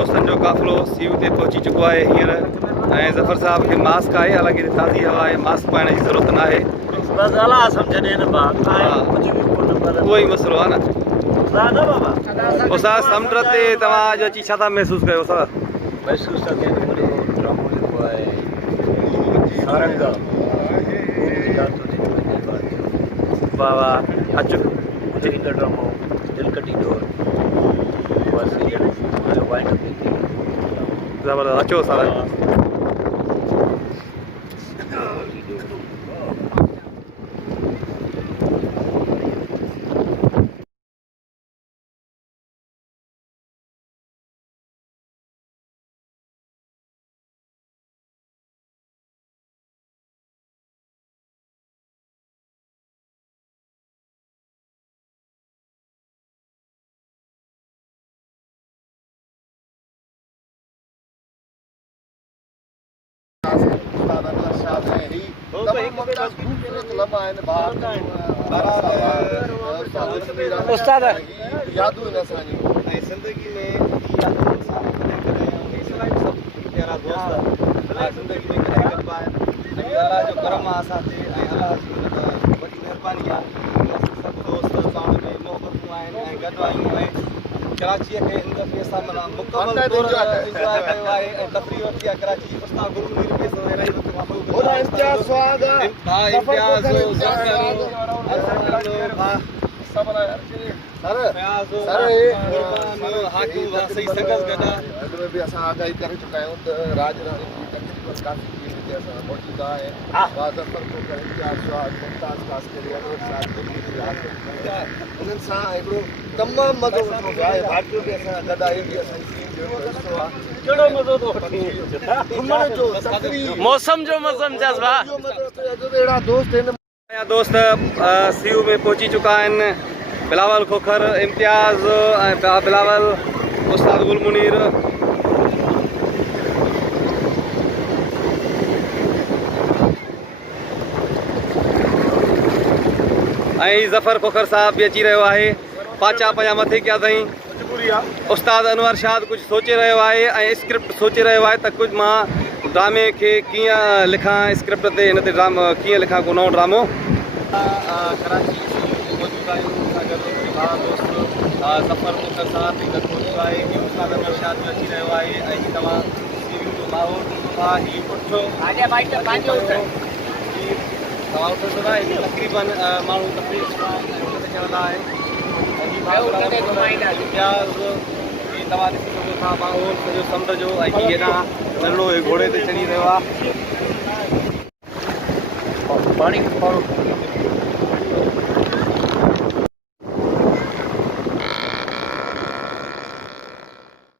दोस्तन जो काफ़िलो सीव ते पहुची चुको है हींअर ऐं ज़फ़र साहब खे मास्क आहे, हालांकि ताज़ी हवा आहे, मास्क पाइण जी ज़रूरत न आहे। उहो ई मसइलो आहे न। उस्ताद समुंड ते तव्हां अॼु अची छा था महसूसु कयो उस्ताद? महसूस था थियनि ड्रामो जेको आहे सारंग वाह वाह अचो हींअर ड्रामो दिलि कढी ॾियो बसि ज़बरदस्त अचो उस्ताद। उस्ताद यादूं आहिनि असांजूं ऐं ज़िंदगी में प्यारा दोस्त ज़िंदगी में कॾहिं गॾिबा आहिनि ऐं अलाह जो करम आहे असां ते ऐं अलाह जी वॾी महिरबानी आहे। सभु दोस्त पाण में मोहबतूं आहिनि ऐं गॾु आहियूं ऐं कराचीअ खे हिन दफ़े असां माना मुकमल तौर ते इंजॉय कयो आहे ऐं तफ़री वरिती आहे कराची। उस्ताद गुलमुनीर खे असां इलाही वक़्त खां पोइ इम्तियाज़ स्वाद बि असां आगाही करे चुका आहियूं त राज राणी जी तकरीबन काफ़ी टीम ते असां मौजूदा आहियूं। उन्हनि सां हिकिड़ो तमामु मज़ो वठिणो पियो आहे। भाटियूं बि असां गॾु आहियूं बि असांजी टीम जो हिसो आहे। कहिड़ो मज़ो थो वठी घुमण जो तकरीब मौसम जो मज़ो जज़्बा अहिड़ा दोस्त आहिनि। नया दोस्त सीयू में पहुची चुका आहिनि। बिलावल खोखर, इम्तियाज़ ऐं बिलावल, उस्ताद गुलमुनीर। ऐं ज़फ़र खोखर साहब बि अची रहियो आहे। पाचा पंहिंजा मथे कया अथई। उस्ताद अनवर शाद कुझु सोचे रहियो आहे ऐं स्क्रिप्ट सोचे रहियो आहे त कुझु मां ड्रामे खे कीअं लिखां, स्क्रिप्ट ते हिन ते ड्रामो कीअं लिखां को नओं ड्रामो। कराची मौजूदु आहियूं दोस्त ज़फ़र खोखर साहब बि गॾु मौजूदु आहे। उस्ताद अनवर शाद बि अची रहियो आहे ऐं तव्हां सीवी जो माहौल ॾिसो था। हीउ उठो तव्हां उथो था। तक़रीबन माण्हू तफ़रीह ते चढ़ंदा आहिनि। तव्हां ॾिसी सघो था माहौल सॼो समुंड जो ऐं हीअ हेॾां नंढड़ो घोड़े ते चढ़ी रहियो आहे। पाणी